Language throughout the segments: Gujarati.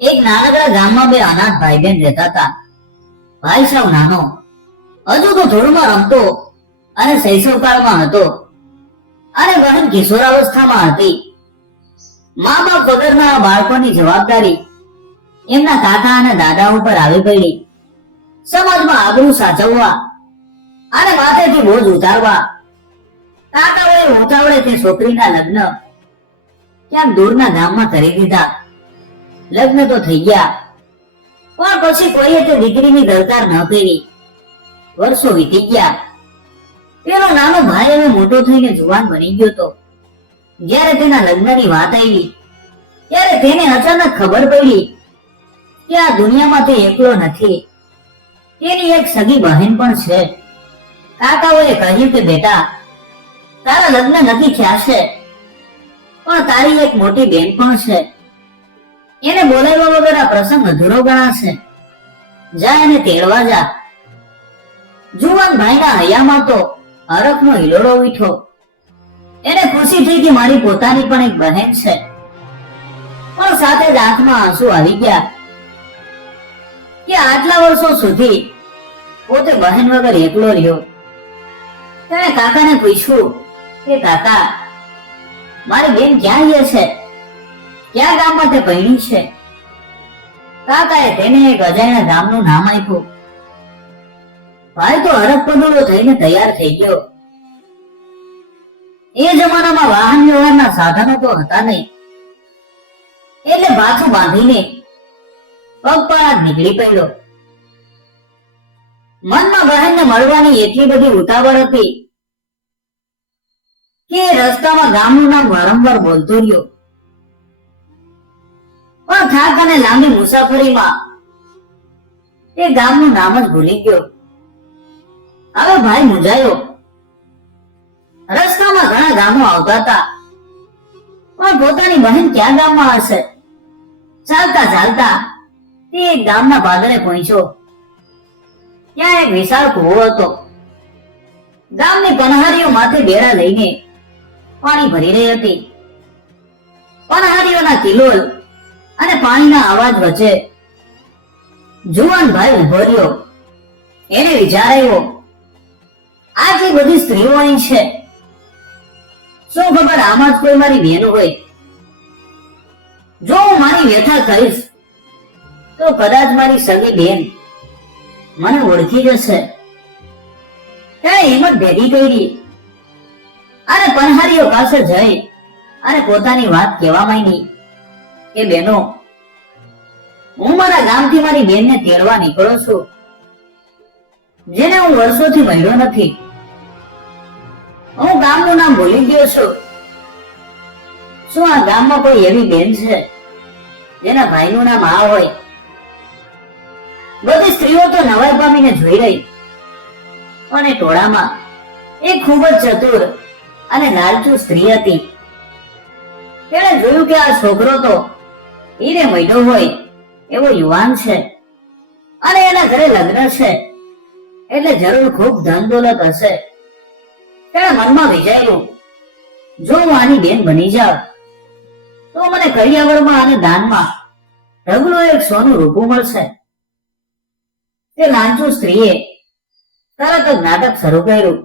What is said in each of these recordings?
એક નાનકડા ગામમાં બે અનાથ ભાઈ બહેન રહેતા હતા. ભાઈ સાવ નાનો, હજુ તો ધૂળમાં રમતો અને શૈશવકાળમાં હતો, અને બહેન કિશોરાવસ્થામાં હતી. મા બાપ વગરના બાળકોની જવાબદારી એમના કાકા અને દાદા ઉપર આવી પડી. સમાજમાં આબરૂ સાચવવા અને માથેથી બોજ ઉતારવા કાકાઓએ ઉતાવળે તે છોકરીના લગ્ન ક્યાંક દૂરના ગામમાં કરી દીધા. લગ્ન તો થઈ ગયા, પણ પછી કોઈએ તે દીકરીની દરકાર ન કરી. વર્ષો વીતી ગયા. પેલો નાનો ભાઈ હવે મોટો થઈને જુવાન બની ગયો હતો. જ્યારે તેના લગ્નની વાત આવી ત્યારે તેને અચાનક ખબર પડી કે આ દુનિયામાં તે એકલો નથી. તેની એક સગી બહેન પણ છે. કાકાઓએ કહ્યું કે બેટા, તારા લગ્ન નક્કી થયા છે, પણ તારી એક મોટી બેન પણ છે. એને બોલાવ્યા વગર આ પ્રસંગ અધૂરો ગણાશે. જા એને તેડવા જા. જુવાન ભાઈના હૈયામાં તો હરખનો હિલોળો ઉઠ્યો. એને ખુશી થઈ કે મારી પોતાની પણ એક બહેન છે, પણ સાથે જ આંખમાં આંસુ આવી ગયા કે આટલા વર્ષો સુધી પોતે બહેન વગર એકલો રહ્યો. તેણે કાકાને પૂછ્યું કે કાકા, મારી બેન ક્યાં રહે છે? ક્યાં ગામમાં તે પરણી છે? કાકાએ તેને એક અજાણ્યા ગામનું નામ આપ્યું. ભાઈ તો હરખપદુડો થઈને તૈયાર થઈ ગયો. એ જમાનામાં વાહન વ્યવહારના સાધનો તો હતા નહીં, એટલે બાથું બાંધીને પગપાળા નીકળી પડ્યો. મનમાં બહેનને મળવાની એટલી બધી ઉતાવળ હતી કે રસ્તામાં ગામનું નામ વારંવાર બોલતો રહ્યો. પણ થાક અને લાંબી મુસાફરીમાં એ ગામનું નામ જ ભૂલી ગયો. હવે ભાઈ મૂંઝાયો. રસ્તામાં ઘણા ગામો આવતા હતા, પણ પોતાની બહેન ક્યાં ગામમાં હશે? ચાલતા ચાલતા તે એક ગામના પાદરે પહોંચ્યો. ત્યાં એક વિશાળ કૂવો હતો. ગામની પનહારીઓ માથે બેડા લઈને પાણી ભરી રહી હતી. પનહારીઓના કિલોલ અને પાણીના અવાજ વચ્ચે જુવાન ભાઈ ઉભો રહ્યો. એને વિચાર આવ્યો, આટલી બધી સ્ત્રીઓ અહીં છે, શું ખબર આમાં જ કોઈ મારી બેન હોય? જો હું મારી વ્યથા કહીશ તો કદાચ મારી સગી બેન મને ઓળખી જશે. તેણે હિંમત ભેગી કરી અને પનહારીઓ પાસે જઈ અને પોતાની વાત કહેવા માંડી કે બેનો, હું મારા ગામથી મારી બેનને તેડવા નીકળો છું, જેને હું વર્ષોથી મળ્યો નથી. હું ગામનું નામ ભૂલી ગયો છું. શું આ ગામમાં કોઈ એવી બેન છે જેના ભાઈનું નામ આ હોય? બધી સ્ત્રીઓ તો નવાઈ પામીને જોઈ રહી, અને ટોળામાં એક ખૂબ જ ચતુર અને લાલચુ સ્ત્રી હતી. તેણે જોયું કે આ છોકરો તો હીરે મહિનો હોય એવો યુવાન છે, અને એના ઘરે લગ્ન છે, એટલે જરૂર ખૂબ ધન દોલત હશે. તેણે મનમાં વિચાર્યું, જો હું આની બેન બની જાઉં તો મને કરિયાવરમાં અને દાનમાં ઢગલો એક સોનું રૂપું મળશે. તે લાંચુ સ્ત્રીએ તરત જ નાટક શરૂ કર્યું.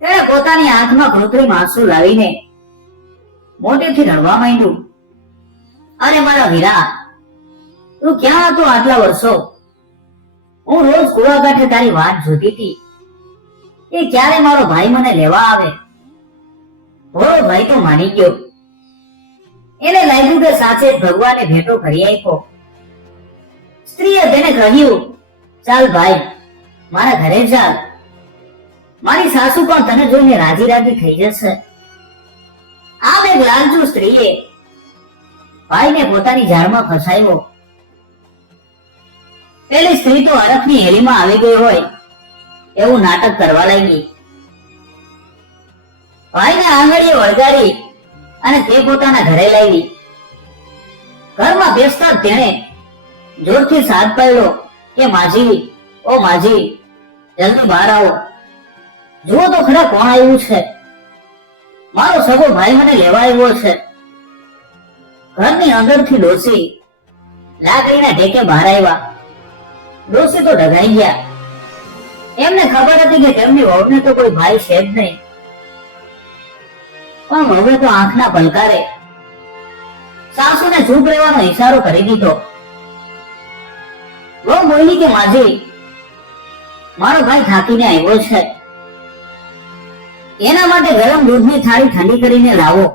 તેણે પોતાની આંખમાં કૃત્રિમ આંસુ લાવીને મોટેથી રડવા માંડ્યું. અરે મારા વીરા, તું ક્યાં હતો આટલા વર્ષો? હું રોજ કુવા કાંઠે તારી વાત જોતી હતી કે ક્યારે મારો ભાઈ મને લેવા આવે. ભોળો ભાઈ તો માની ગયો. એને લાગ્યું કે સાચે જ ભગવાને ભેટો કરી આપ્યો. સ્ત્રીએ તેને કહ્યું, ચાલ ભાઈ, મારા ઘરે ચાલ. મારી સાસુ પણ તને જોઈને રાજી રાજી થઈ જશે. આમ એક લાલચુ સ્ત્રીએ ભાઈને પોતાની જાળમાં ફસાયો. પેલી સ્ત્રી તો હરખની હેલીમાં આવી ગઈ હોય એવું નાટક કરવા લાગી. ભાઈને આંગળીએ વળગાડી અને તે પોતાના ઘરે લાવી. ઘરમાં બેસતા તેણે જોરથી સાથ પાડ્યો કે માજી, ઓ માજી, જલ્દી બહાર આવો. જુઓ તો ખરા કોણ આવ્યું છે. મારો સગો ભાઈ મને લેવા આવ્યો છે. ઘરની અંદરથી ડોસી લાકડીના ઢેકે બહાર આવ્યા. ડોશી તો ડઘાઈ ગયા. એમને ખબર હતી કે તેમની વહુને તો કોઈ ભાઈ છે જ નહીં. પણ હવે તો આંખના પલકારે સાસુને ચૂપ રહેવાનો ઈશારો કરી દીધો. વહુ બોલી કે માજી, મારો ભાઈ થાકીને આવ્યો છે, એના માટે ગરમ દૂધની થાળી ઠંડી કરીને લાવો.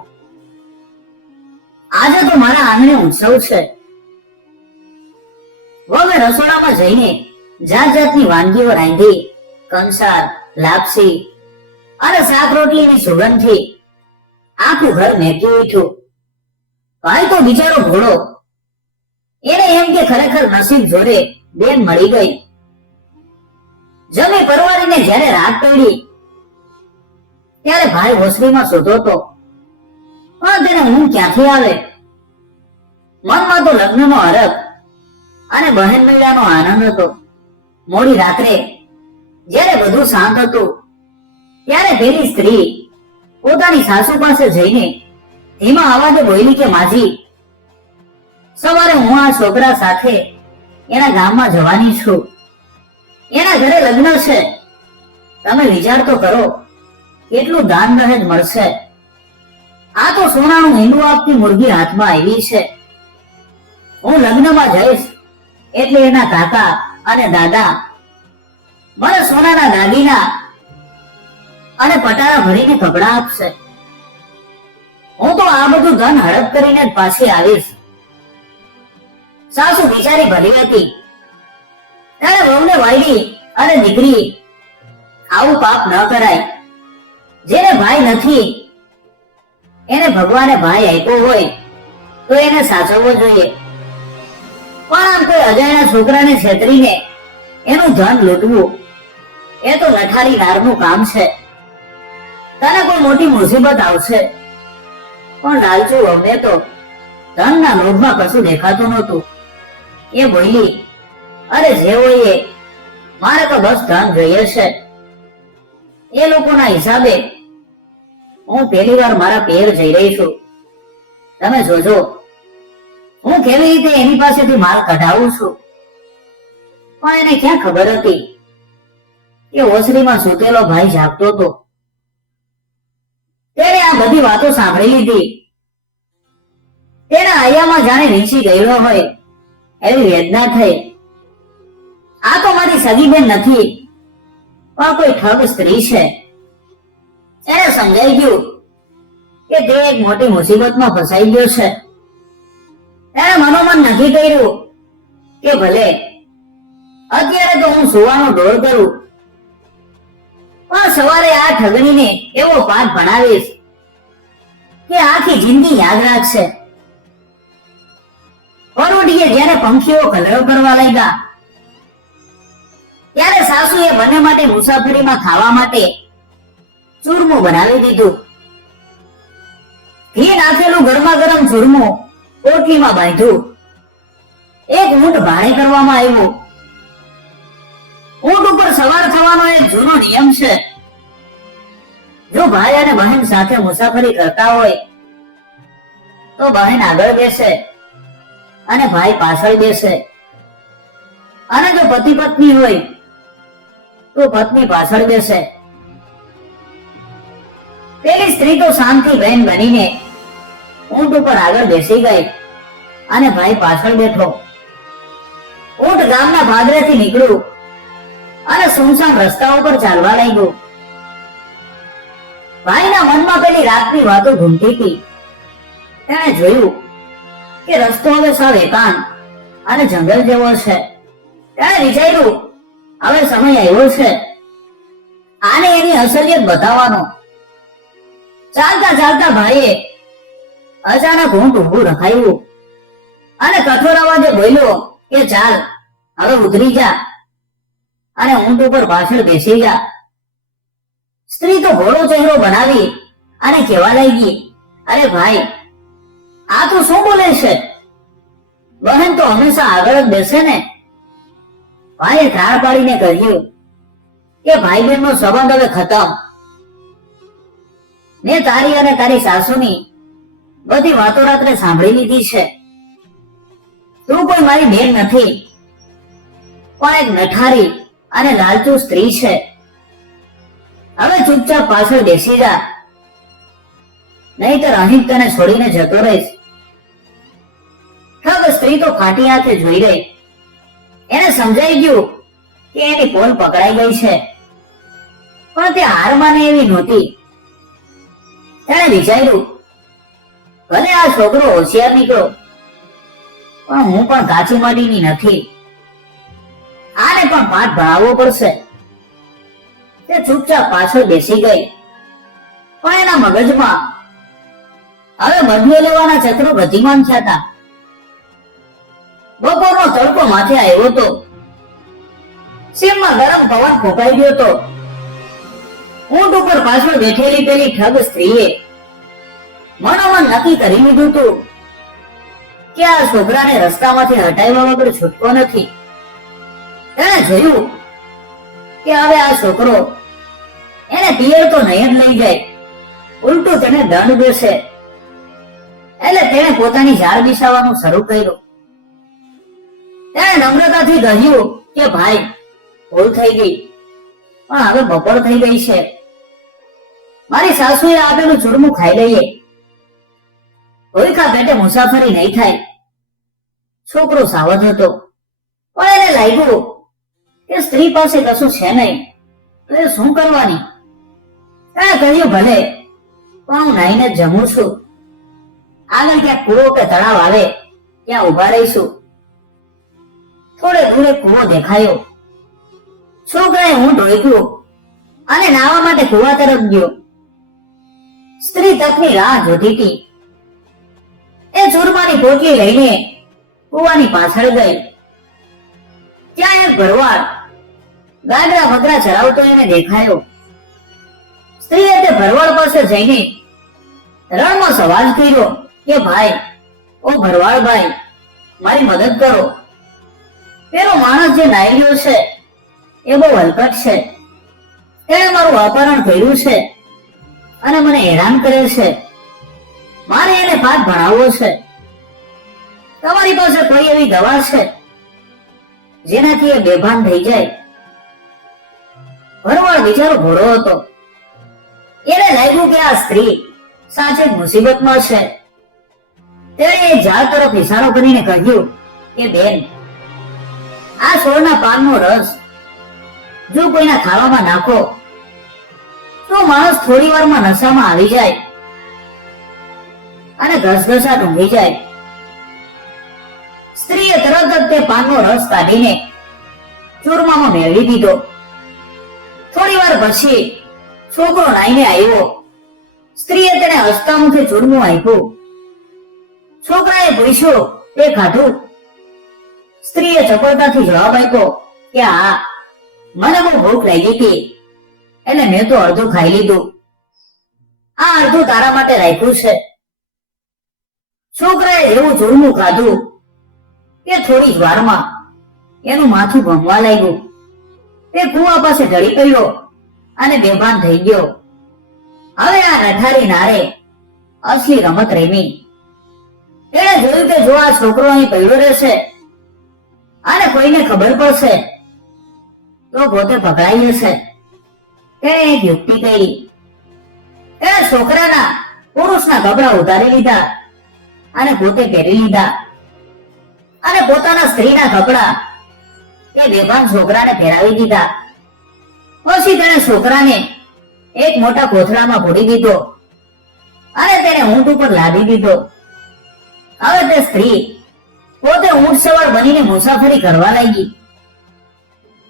આજે તો મારા આંગણે ઉત્સવ છે. વહુએ રસોડામાં જઈને જાત જાતની વાનગીઓ રાંધી. કંસાર, લાપસી અને શાક રોટલીની સુગંધથી આખું ઘર મેકી ઉઠ્યું. ભાઈ તો બિચારો ઘોડો. એને એમ કે ખરેખર નસીબ જોડે બેન મળી ગઈ. જમી પરવારીને જ્યારે રાત પડી ત્યારે ભાઈ ઓસરીમાં સૂતો હતો. પણ તેને ઊંઘ ક્યાંથી આવે? મનમાં તો લગ્નનો હરખ અને બહેન મેળાનો આનંદ હતો. મોડી રાત્રે જ્યારે બધું શાંત હતું ત્યારે પેલી સ્ત્રી પોતાની સાસુ પાસે જઈને ધીમા અવાજે બોલી કે માજી, સવારે હું આ છોકરા સાથે એના ગામમાં જવાની છું. એના ઘરે લગ્ન છે. તમે વિચાર તો કરો કેટલું દાન દહેજ મળશે. આ તો સોનાનું હિંડું આપતી મુરગી હાથમાં આવી છે. હું લગ્નમાં જઈશ એટલે એના કાકા અને દાદા મને સોનાના દાગીના અને પટારા ભરીને કપડા આપશે. હું તો આ બધું ધન હડપ કરીને જ પાછી આવીશ. સાસુ બિચારી ભલી હતી. ત્યારે વહુને વાયડી અને દીકરી, આવું પાપ ન કરાય. જેને ભાઈ નથી એને ભગવાને ભાઈ આપ્યો હોય તો એને સાચવવો જોઈએ. પણ આમ કોઈ અજાણ્યા છોકરાને છેતરીને એનું ધન લૂંટવું એ તો લઠારી નારનું કામ છે. તને કોઈ મોટી મુસીબત આવશે. પણ લાલચુ વહુને તો ધનના લોભમાં કશું દેખાતું નહોતું. એ બોલી, અરે જે હોય એ, મારે તો બસ ધન જોઈએ છે. એ લોકોના હિસાબે હું પહેલી વાર મારા પિયર જઈ રહી છું. તમે જોજો હું કેવી રીતે એની પાસેથી માલ કઢાવું છું. પણ એને ક્યાં ખબર હતી કે ઓસરીમાં સૂતેલો ભાઈ જાગતો હતો. તેને આ બધી વાતો સાંભળી લીધી. તેના હૈયામાં જાણે નીચી ગયેલો હોય એવી વેદના થઈ. આ તો મારી સગી બેન નથી, પણ કોઈ ઠગ સ્ત્રી છે. એને સમજાઈ ગયું કે તે એક મોટી મુસીબતમાં ફસાઈ ગયો છે. એને મનોમન નક્કી કર્યું કે ભલે અત્યારે તો હું સુવાનો દોર કરું, પણ સવારે આ ઠગણીને એવો પાઠ ભણાવીશ કે આખી જિંદગી યાદ રાખશે. પરોઢીએ જ્યારે પંખીઓ કલરવ કરવા લાગ્યા ત્યારે સાસુએ બંને માટે મુસાફરીમાં ખાવા માટે ચૂરમું બનાવી દીધું. ઘી નાખેલું ગરમા ગરમ ચૂરમું પોટલીમાં બાંધ્યું. એક ઊંટ ભાડે કરવામાં આવ્યું. ઊંટ ઉપર સવાર થવાનો એક જૂનો નિયમ છે. જો ભાઈ અને બહેન સાથે મુસાફરી કરતા હોય તો બહેન આગળ બેસે અને ભાઈ પાછળ બેસે, અને જો પતિ પત્ની હોય તો પત્ની પાછળ બેસે. પેલી સ્ત્રી તો શાંતિ બહેન બનીને ઊંટ ઉપર આગળ બેસી ગઈ અને ભાઈ પાછળ બેઠો. ઊંટ ગામના ભાદરેથી નીકળ્યું અને સુનસાન રસ્તા ઉપર ચાલવા લાગ્યું. ભાઈના મનમાં પેલી રાતની વાતો ઘૂમતી હતી. તેણે જોયું કે રસ્તો હવે સાવ એકાંત અને જંગલ જેવો છે. તેણે વિચાર્યું હવે સમય આવ્યો છે આને એની અસલિયત બતાવવાનો. ચાલતા ચાલતા ભાઈએ અચાનક ઊંટ ઊભું રખાયું અને કઠોર અવાજે બોલ્યો કે ચાલ હવે ઉતરી જા અને ઊંટ ઉપર પાછળ બેસી જા. સ્ત્રી તો ઘોડો ચહેરો બનાવી અને કહેવા લાગી, અરે ભાઈ આ તો શું બોલે છે? બહેન તો હંમેશા આગળ જ બેસે ને. ભાઈએ ધાર પાડીને કહ્યું કે ભાઈ બહેન નો સંબંધ હવે ખતમ. મેં તારી અને તારી સાસુની બધી વાતો રાત્રે સાંભળી લીધી છે. તું કોઈ મારી બેન નથી, પણ એક નઠારી અને લાલચુ સ્ત્રી છે. હવે ચૂપચાપ પાછળ બેસી જા, નહીતર અહીં તને છોડીને જતો રહીશ. ઠગ સ્ત્રી તો ફાટી હાથે જોઈ રહી. એને સમજાઈ ગયું કે એની પોલ પકડાઈ ગઈ છે, પણ તે હાર માને એવી નહોતી. તેણે વિચાર્યું, ભલે આ છોકરો હોશિયાર નીકળ્યો, પણ હું પણ કાચી માટીની નથી. આને પણ પાઠ ભણાવવો પડશે. તે ચૂપચાપ પાછળ બેસી ગઈ, પણ એના મગજમાં હવે બદલો લેવાના ચક્રો ગતિમાન થયા હતા. બપોરનો તડકો માથે આવ્યો હતો. સીમમાં ગરમ પવન ફૂંકાઈ ગયો હતો. ઊંટ ઉપર પાછળ બેઠેલી પેલી ઠગ સ્ત્રીએ મનોમન નક્કી કરી લીધું હતું કે આ છોકરાને રસ્તામાંથી હટાવ્યા વગર છૂટકો નથી. તેણે જોયું કે હવે આ છોકરો એને પિયર તો નહીં જ લઈ જાય, ઉલટું તેને દંડ દેશે. એટલે તેણે પોતાની ઝાડ બિછાવવાનું શરૂ કર્યું. તેણે નમ્રતાથી કહ્યું કે ભાઈ, ભૂલ થઈ ગઈ, પણ હવે બપોર થઈ ગઈ છે. મારી સાસુએ આપેલું ચૂરમું ખાઈ લઈએ, ભૂખા પેટે મુસાફરી નહીં થાય. છોકરો સાવધ હતો, પણ એને લાગ્યું કે સ્ત્રી પાસે કશું છે નહીં, તો એ શું કરવાની. તેણે કહ્યું, ભલે, પણ હું નાઈને જ જમું છું. આગળ ક્યાંક કૂવો કે તળાવ આવે ત્યાં ઉભા રહીશું. થોડે દૂર એક કૂવો દેખાયો. છોકરાએ ઊંટ રોક્યું અને નાહવા માટે કૂવા તરફ ગયો. સ્ત્રી તકની રાહ જોતી હતી. એ ચૂરમાની પોટલી લઈને કૂવાની પાછળ ગઈ. ત્યાં એક ભરવાડ ગાગરા મગરા ચરાવતો એને દેખાયો. સ્ત્રીએ તે ભરવાડ પાસે જઈને રણમાં સવાલ કર્યો કે ભાઈ, ઓ ભરવાડ ભાઈ, મારી મદદ કરો. પેલો માણસ જે નાયલીઓ છે એ બહુ હલકટ છે. તેણે મારું અપહરણ કર્યું છે અને મને હેરાન કરે છે. મારે એને પાઠ ભણાવવો છે. તમારી પાસે કોઈ એવી દવા છે જેનાથી એ બેભાન થઈ જાય? ભરવાડ બિચારો ભોળો હતો. એને લાગ્યું કે આ સ્ત્રી સાચે જ મુસીબતમાં છે. તેણે એ ઝાડ તરફ ઇશારો કરીને કહ્યું કે બેન, આ છોડના પાનનો રસ જો કોઈના ખાવામાં નાખો તો માણસ થોડી વારમાં નશામાં આવી જાય અને ઘસઘસાટ ઊંઘી જાય. સ્ત્રીએ તરત જ તે પાનનો રસ કાઢીને ચૂરમામાં મેળવી દીધો. થોડી વાર પછી છોકરો નાઈને આવ્યો. સ્ત્રીએ તેને હસતા મુખે ચૂરમું આપ્યું. છોકરાએ પૂછ્યું, તે ખાધું? સ્ત્રીએ ચપળતાથી જવાબ આપ્યો કે હા, મને બહુ ભૂખ લાગી હતી એટલે મેં તો અડધું ખાઈ લીધું. આ અડધું તારા માટે રાખ્યું છે. છોકરાએ એવું ચૂરમું ખાધું કે થોડી જ વારમાં એનું માથું ભમવા લાગ્યું. તે કુવા પાસે ઢળી પડ્યો અને બેભાન થઈ ગયો. હવે આ નઠારી નારે અસલી રમત રમી. તેણે જોયું કે જો આ છોકરો અહીં પડ્યો રહેશે અને કોઈને ખબર પડશે તો પોતે પકડાઈ જશે. તેણે એક યુક્તિ કરી. તેણે છોકરાના પુરુષના કપડા ઉતારી લીધા અને પોતે પહેરી લીધા અને પોતાના સ્ત્રીના કપડા તે બેભાન છોકરાને પહેરાવી દીધા. પછી તેણે છોકરાને એક મોટા કોથળામાં ભરી દીધો અને તેને ઊંટ ઉપર લાદી દીધો. હવે તે સ્ત્રી પોતે ઊંટ સવાર બનીને મુસાફરી કરવા લાગી.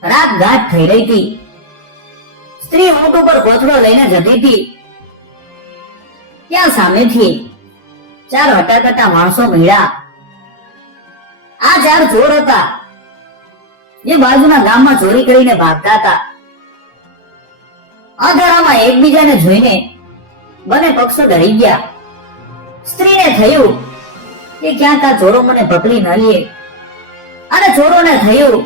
રાત ગાઢ થઈ રહી હતી. સ્ત્રી ઊંટ ઉપર કોથળો લઈને જતી હતી. ત્યાં સામેથી 4 હટાકટા માણસો મળ્યા. આ 4 ચોર હતા જે બાજુના ગામમાં ચોરી કરીને ભાગતા હતા. અંધારામાં એકબીજાને જોઈને બંને પક્ષો ડરી ગયા. સ્ત્રીને થયું કે ક્યાંક આ ચોરો મને પકડી ન લે, અને ચોરોને થયું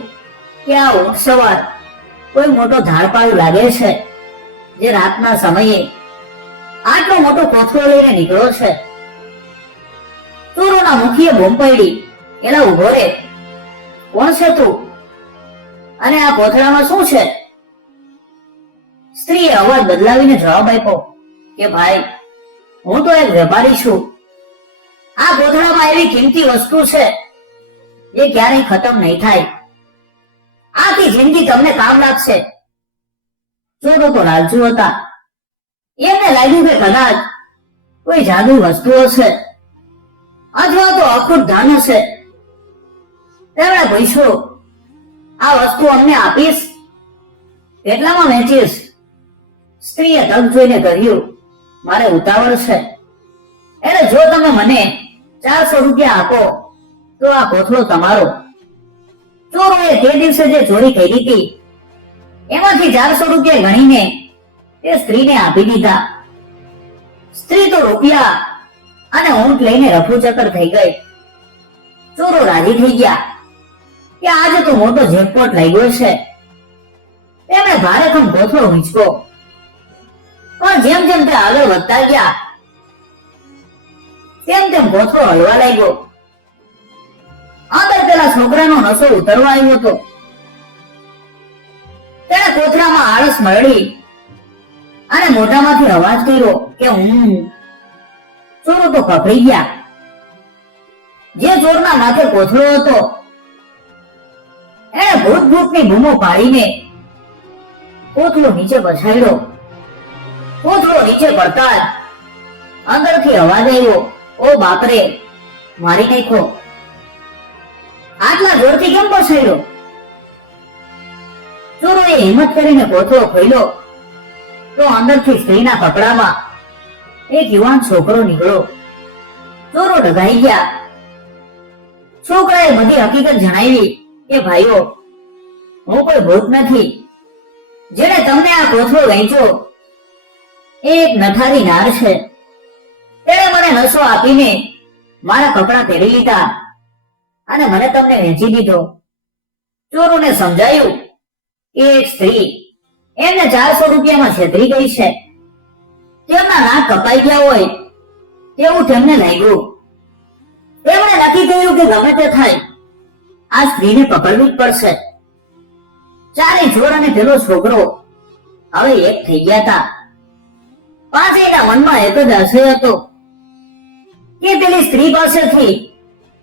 કે આ ઊંટ સવાર કોઈ મોટો ધાડપાડું લાગે છે જે રાતના સમયે આટલો મોટો કોથળો લઈને નીકળ્યો છે. ચોરોના મુખીએ બૂમ પાડી, એલા ઉભો રે, કોણ છે તું? અને આ કોથળામાં શું છે? સ્ત્રીએ અવાજ બદલાવીને જવાબ આપ્યો કે ભાઈ, હું તો એક વેપારી છું. આ કોથળામાં એવી કિંમતી વસ્તુ છે જે ક્યારેય ખતમ નહીં થાય. આખી જિંદગી તમને કામ લાગશે. ચોરો તો લાલચુ હતા. એમને લાગ્યું કે કદાચ કોઈ જાદુ વસ્તુ હશે અથવા તો અખૂટ ધન હશે. તેમણે પૂછ્યું, આ વસ્તુ અમને આપીશ? કેટલામાં વેચીશ? સ્ત્રીએ તક જોઈને કહ્યું, મારે ઉતાવળ છે, એટલે જો તમે મને 400 રૂપિયા આપો તો આ કોથળો તમારો. ચોરોએ તે દિવસે જે ચોરી કરી હતી એમાંથી 400 રૂપિયા ગણીને તે સ્ત્રીને આપી દીધા. સ્ત્રી તો રૂપિયા અને ઊંટ લઈને રફુચક્કર થઈ ગઈ. ચોરો રાજી થઈ ગયા કે આજે તો મોટો જેકપોટ લાગ્યો છે. તેમણે ભારેખમ કોથળો ઊંચકો, પણ જેમ જેમ તે આગળ વધતા ગયા તેમ તેમ કોથળો હલવા લાગ્યો. અંદર પેલા છોકરાનો નશો ઉતરવા આવ્યો હતો. તેણે કોથળામાં આળસ મરડી અને મોઢામાંથી અવાજ કર્યો કે ચોરો તો કપડી ગયા. જે ચોરના માથે કોથળો હતો એણે ભૂત ભૂતની બૂમો પાડીને કોથળો નીચે બસાડ્યો. કોથળો નીચે પડતા જ અંદરથી અવાજ આવ્યો, ઓ બાપરે, મારી નાખ્યો. આટલા જોરથી કેમ બસાડ્યો? ચોરોએ હિંમત કરીને કોથળો ખોલ્યો તો અંદરથી સ્ત્રીના કપડામાં એક યુવાન છોકરો નીકળ્યો. ચોરો ડઘાઈ ગયા. છોકરાએ બધી હકીકત જણાવી કે ભાઈઓ, હું કોઈ ભૂત નથી. જેને તમને આ કોથળો વેચ્યો એ એક નઠારી નાર છે. તેણે મને નશો આપીને મારા કપડા પહેરી લીધા અને મને તમને વેચી દીધો. ચોરોને સમજાયું કે એક સ્ત્રી એમને 400 રૂપિયામાં છેતરી ગઈ છે. તેમના નાક કપાઈ ગયા હોય તેવું તેમને લાગ્યું. તેમણે નક્કી કર્યું કે ગમે તે થાય આ સ્ત્રીને પકડવી જ પડશે. ચારે ચોર અને પેલો છોકરો હવે એક થઈ ગયા હતા. પાંચેયના મનમાં એક જ આશય હતો કે પેલી સ્ત્રી પાસેથી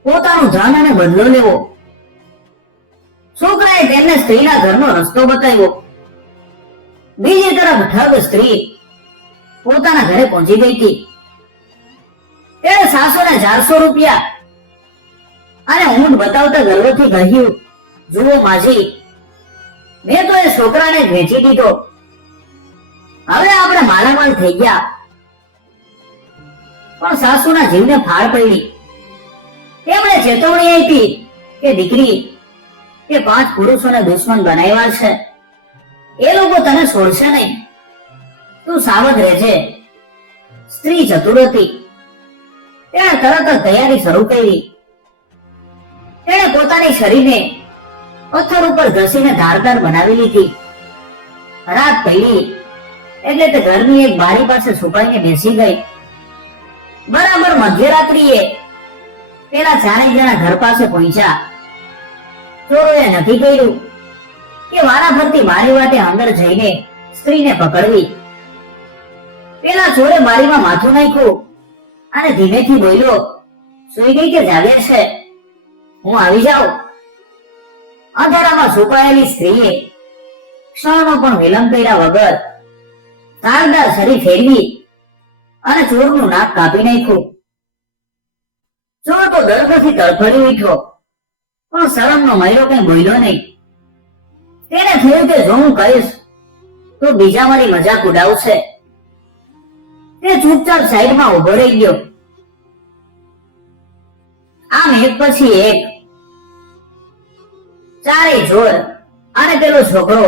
પોતાનું ધન અને બદલો લેવો. છોકરાએ તેમને સ્ત્રીના ઘરનો રસ્તો બતાવ્યો. બીજી તરફ ઠગ સ્ત્રી પોતાના ઘરે પહોંચી ગઈ હતી. તેણે સાસુને 400 રૂપિયા અને ઊંટ બતાવતા ગર્વથી કહ્યું, જુઓ માજી, મેં તો એ છોકરાને જ વેચી દીધો. હવે આપણે માલામાલ થઈ ગયા. પણ સાસુના જીવને ફાળ પડી. તેમણે ચેતવણી આપી કે દીકરી, તે 5 પુરુષોને દુશ્મન બનાવ્યા છે. એ લોકો તને છોડશે નહીં. તું સાવધ રહેજે. સ્ત્રી ચતુર હતી. તેણે તરત જ તૈયારી શરૂ કરી. તેણે પોતાની શરીરને પથ્થર ઉપર ઘસીને ધારદાર બનાવી લીધી. રાત પડી એટલે તે ઘરની એક બારી પાસે છુપાઈને બેસી ગઈ. બરાબર મધ્યરાત્રિએ પેલા 4 જણા ઘર પાસે પહોંચ્યા. ચોરોએ નક્કી કર્યું કે વારા ફરતી બારી વાટે અંદર જઈને સ્ત્રીને પકડવી. પેલા ચોરે બારીમાં માથું નાખ્યું અને ધીમેથી બોલ્યો, સૂઈ ગઈ કે જાગે છે? હું આવી જાઉં. અંધારામાં છુપાયેલી સ્ત્રીએ ક્ષણનો પણ વિલંબ કર્યા વગર ધારદાર છરી ફેરવી અને ચોરનું નાક કાપી નાખ્યું. ચોર તો દર્દથી તડફડી ઉઠ્યો, પણ શરમનો મહિલો કઈ બોલ્યો નહીં. તેને થયું કે જો હું કહીશ તો બીજા મારી મજાક ઉડાવશે. તે ચૂપચાપ સાઈડમાં ઉભો રહી ગયો. આમ એક પછી એક ચારેય ચોર અને પેલો છોકરો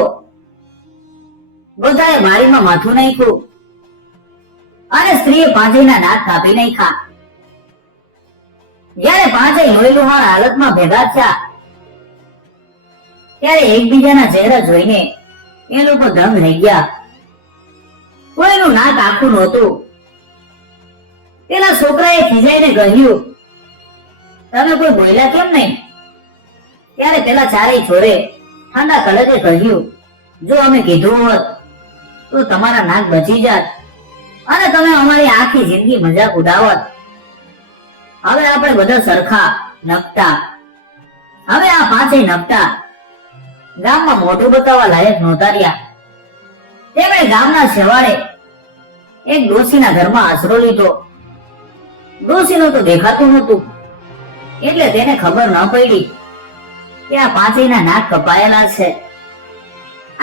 બધાએ બારીમાં માથું નાખ્યું અને સ્ત્રીએ પાંચેયના નાક કાપી નાખ્યા. જ્યારે પાંચેય લોહી લુહાણ હાલતમાં ભેગા થયા ત્યારે એકબીજાના ચહેરા જોઈને એ લોકો દંગ રહી ગયા. કોઈનું નાક આખું નહોતું. પેલા છોકરાએ ખીજાઈને કહ્યું, તમે કોઈ બોલ્યા કેમ નહીં? ત્યારે પેલા ચારેય ચોરે ઠંડા કડકે કહ્યું, જો અમે કીધું હોત તો તમારા નાક બચી જાત અને તમે અમારી આખી જિંદગી મજાક ઉડાવત. હવે આપણે બધા સરખા નપટા. હવે આ પાંચેય નપટા ગામમાં મોઢું બતાવવા લાયક નહોતા રહ્યા. તેમણે ગામના છેવાડે એક ડોશીના ઘરમાં આશરો લીધો. ડોશીનું તો દેખાતું નહોતું, એટલે તેને ખબર ન પડી કે આ પાંચેયના નાક કપાયેલા છે.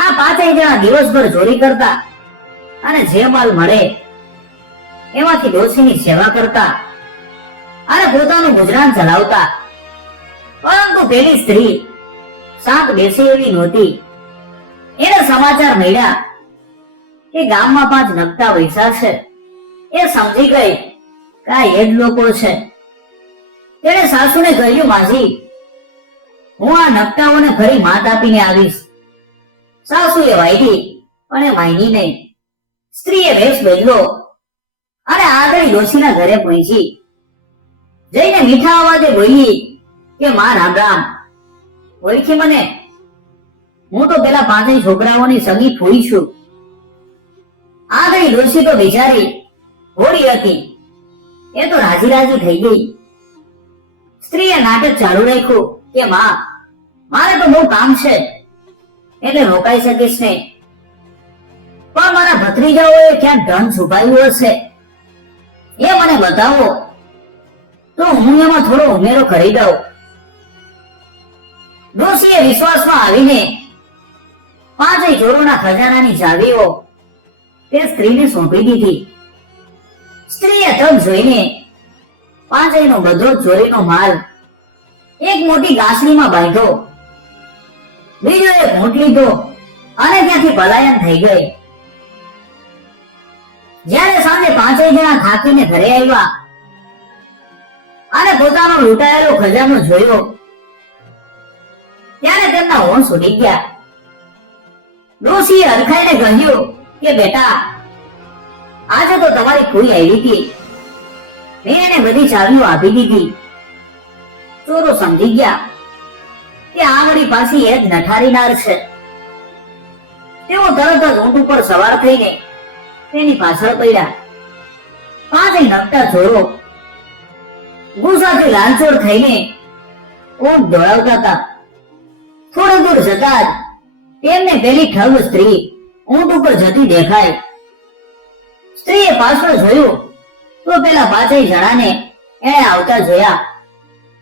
આ પાંચેય જણા દિવસભર ચોરી કરતા અને જે માલ મળે એમાંથી ડોશીની સેવા કરતા અને પોતાનું ગુજરાન ચલાવતા. પરંતુ પેલી સ્ત્રી શાંત બેસે એવી નહોતી. એને સમાચાર મળ્યા કે ગામમાં પાંચ નપટા વૈસા છે. એ સમજી ગઈ કે આ એ જ લોકો છે. તેણે સાસુને કહ્યું, માજી, હું આ નપટાઓને ફરી માત આપીને આવીશ. સાસુએ વાયડી પણ એ માયની નહીં. સ્ત્રીએ વેશ બદલો અને આગળ ડોશીના ઘરે પહોંચી. જઈને મીઠા અવાજે બોલી કે માં રામ રામ. ઓળખી મને? હું તો પેલા પાંચેય છોકરાઓની સગી ફોઈ છું. આગળ ડોશી તો બિચારી હોળી હતી, એ તો રાજી રાજી થઈ ગઈ. સ્ત્રીએ નાટક ચાલુ રાખ્યું કે માં, મારે તો બહુ કામ છે એટલે રોકાઈ શકીશ નહીં, પણ મારા ભત્રીજાઓએ ક્યાંક ધન છુપાયું હશે એ મને બતાવો તો હું એમાં થોડો ઉમેરો કરી દઉં. ડોશીએ વિશ્વાસમાં આવીને પાંચેય ચોરોના ખજાનાની ચાવીઓ તે સ્ત્રીને સોંપી દીધી. સ્ત્રીએ તક જોઈને પાંચેયનો બધો ચોરીનો માલ એક મોટી ગાંસડીમાં બાંધ્યો, બીજો એક ઊંટ લીધો અને ત્યાંથી પલાયન થઈ ગઈ. જ્યારે સાંજે પાંચેય જણા થાકીને ઘરે આવ્યા અને પોતાનો લૂંટાયેલો ખજાનો જોયો ત્યારે તેમના હોંશ ઉડી ગયા. ડોશીએ હરખાઈને કહ્યું કે બેટા, આજે તો તમારી ફૂઈ આવી હતી, મેં એને બધી ચાવીઓ આપી દીધી. ચોરો સમજી ગયા કે આ વળી પાછી એ જ નઠારીનાર છે. તેઓ તરત જ ઊંટ ઉપર સવાર થઈને તેની પાછળ પડ્યા. પાંચેય નપટા ચોરો ગુસ્સાથી લાલચોળ થઈને ઊંટ દોડાવતા હતા. થોડે દૂર જતા જ તેમને પેલી ઠગ સ્ત્રી ઊંટ ઉપર જતી દેખાય. સ્ત્રીએ પાછળ જોયું તો પેલા પાંચેય જણાને એને આવતા જોયા.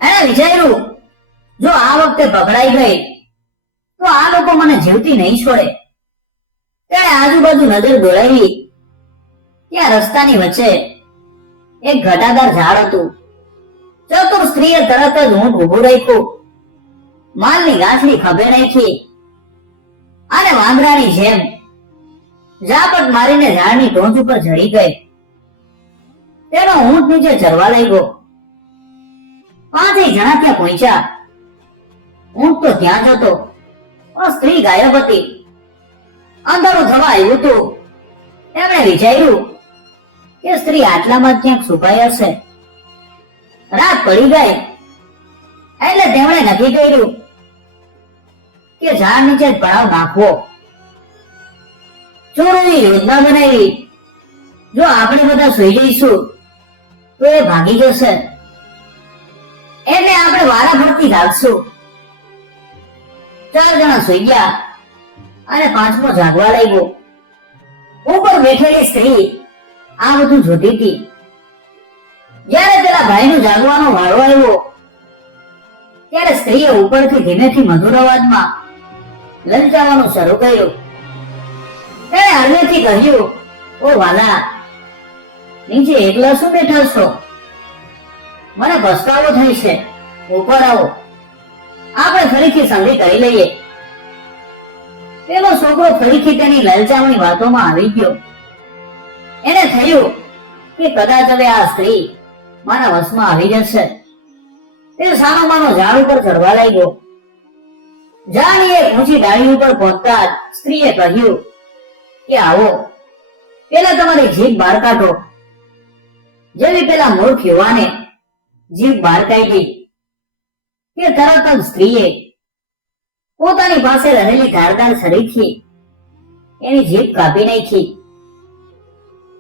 એને વિચાર્યું, જો આ વખતે પકડાઈ ગઈ તો આ લોકો મને જીવતી નહીં છોડે. તેણે આજુબાજુ નજર દોડાવી. ત્યાં રસ્તાની વચ્ચે એક ઘટાદાર ઝાડ હતું. ચતુર સ્ત્રીએ તરત જ ઊંટ ઉભું રાખ્યું, માલની ગાંઠડી ખભે નાખી અને વાંદરાની જેમ ઝાપટ મારીને ઝાડની ટોચ ઉપર ચડી ગઈ. તેનો ઊંટ નીચે ચરવા લાગ્યો. પાંચેય જણા ત્યાં પહોંચ્યા. ઊંટ તો ત્યાં જ હતો, પણ સ્ત્રી ગાયબ હતી. અંધારું થવા આવ્યું હતું. તેમણે વિચાર્યું કે સ્ત્રી આટલામાં ક્યાંક છુપાઈ હશે. રાત પડી ગઈ એટલે તેમણે નક્કી કર્યું કે ઝાડ નીચે જ પડાવ નાખવો. ચોરોની યોજના બનાવી, જો આપણે બધા સુઈ જઈશું તો એ ભાગી જશે, એટલે આપણે વારા ફરતી રાખશું. 4 જણા સુઈ ગયા અને પાંચમો જાગવા લાગ્યો. ઉપર બેઠેલી સ્ત્રી આ બધું જોતી હતી. જ્યારે પેલા ભાઈનો જાગવાનો વારો આવ્યો ત્યારે સ્ત્રીએ ઉપરથી ધીમેથી મધુર અવાજમાં લલચાવવાનું શરૂ કર્યું. તેણે હળવેથી કહ્યું, ઓ વાલા, નીચે એકલા શું બેઠા છો? મને પસ્તાવો થાય છે, ઉપર આવો, આપણે ફરીથી સંધિ કરી લઈએ. પેલો છોકરો ફરીથી તેની લલચાવણી વાતોમાં આવી ગયો. એને થયું કે કદાચ હવે આ સ્ત્રી મારા વશમાં આવી જશે. તે સાનો માનો ઝાડ ઉપર ચડવા લાગ્યો. ઝાડની એક ઊંચી ડાળી ઉપર પહોંચતા જ સ્ત્રીએ કહ્યું કે આવો, પેલા તમારી જીભ બહાર કાઢો. જેવી પેલા મૂર્ખ યુવાને જીભ બહાર કાઢી કે તરત જ સ્ત્રીએ પોતાની પાસે રહેલી ધારદાર છરીથી એની જીભ કાપી નાખી.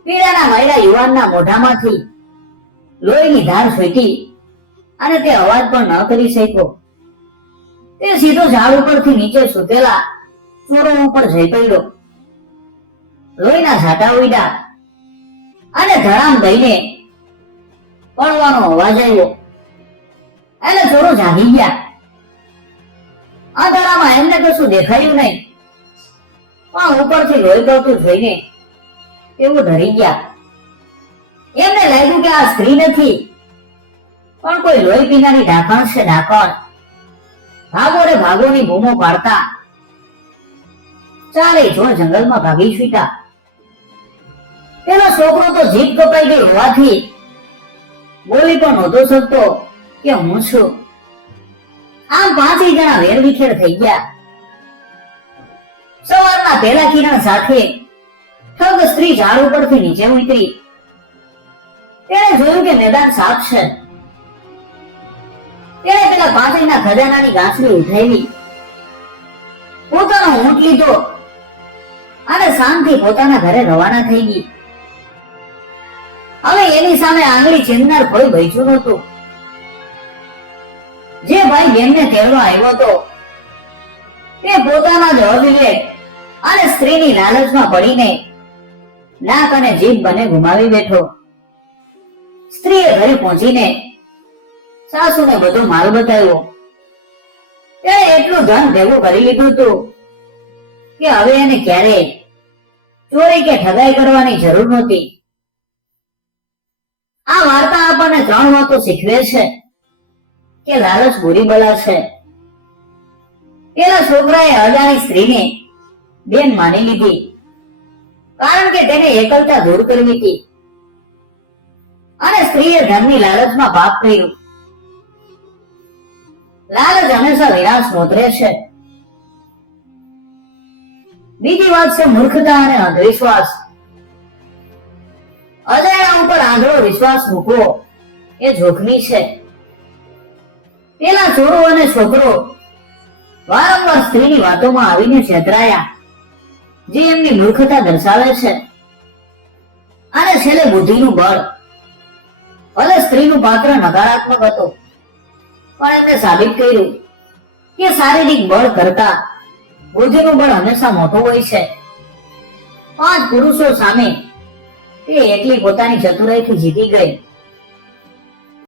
પીડાના મહિલા યુવાનના મોઢામાંથી લોહીની ધાર છૂટી અને તે અવાજ પણ ન કરી શક્યો. તે સીધો ઝાડ ઉપરથી નીચે સૂતેલા ચોરો ઉપર જઈ પડ્યો. લોહીના છાંટા ઉડ્યા અને ધડામ દઈને પડવાનો અવાજ આવ્યો. એટલે ચોરો જાગી ગયા. અંધારામાં એમને કશું દેખાયું નહીં, પણ ઉપરથી લોહી પડતું જોઈને તેઓ ડરી ગયા. એમને લાગ્યું કે આ સ્ત્રી નથી, પણ કોઈ લોહી પીનારી ઢાંકણ છે. ઢાંકણ. ભાગો રે ભાગોની બૂમો પાડતા ચારે જોર જંગલમાં ભાગી છૂટ્યા. પેલો છોકરો તો જીભ કપાઈ ગઈ હોવાથી બોલી પણ નહોતો શકતો કે હું છું. આમ 5 જણા વેરવિખેર થઈ ગયા. સવારના પહેલા કિરણ સાથે ઠગ સ્ત્રી ઝાડ ઉપરથી નીચે ઉતરી. તેણે જોયું કે મેદાન સાફ છે. તેણે પેલા 5 ના ખજાનાની ગાંસડી ઉઠાવી, પોતાનો ઊંટ લીધો અને શાંતિ પોતાના ઘરે રવાના થઈ ગઈ. હવે એની સામે આંગળી ચીંધનાર કોઈ બચ્યું નહોતું. જે ભાઈ બેનને તેડવા આવ્યો હતો તે પોતાના જ અવિવેક અને સ્ત્રીની લાલચમાં પડીને નાક અને જીભ બંને ગુમાવી બેઠો. સ્ત્રીએ ઘરે પહોંચીને સાસુને બધો માલ બતાવ્યો. તેણે એટલું ધન ભેગું કરી લીધું હતું કે હવે એને ક્યારેય ચોરી કે ઠગાઈ કરવાની જરૂર નહોતી. આ વાર્તા આપણને 3 વાતો શીખવે છે કે લાલચ બુરી બલા છે. પેલા છોકરાએ અજાણી સ્ત્રીને બેન માની લીધી, કારણ કે તેને એકલતા દૂર કરવી હતી, અને સ્ત્રીએ ધનની લાલચમાં પાપ કર્યું. લાલચ હંમેશા વિનાશ નોતરે છે. બીજી વાત છે મૂર્ખતા અને અંધવિશ્વાસ. અજાણ્યા ઉપર આંધળો વિશ્વાસ મૂકવો એ જોખમી છે. પેલા ચોરો અને છોકરો વારંવાર સ્ત્રીની વાતોમાં આવીને છેતરાયા, જે એમની મૂર્ખતા દર્શાવે છે. અને છેલ્લે બુદ્ધિનું બળ. ભલે સ્ત્રીનું પાત્ર નકારાત્મક હતો, પણ એમને સાબિત કર્યું કે શારીરિક બળ કરતા બુદ્ધિનું બળ હંમેશા મોટું હોય છે. 5 પુરુષો સામે તે એકલી પોતાની ચતુરાઈથી જીતી ગઈ.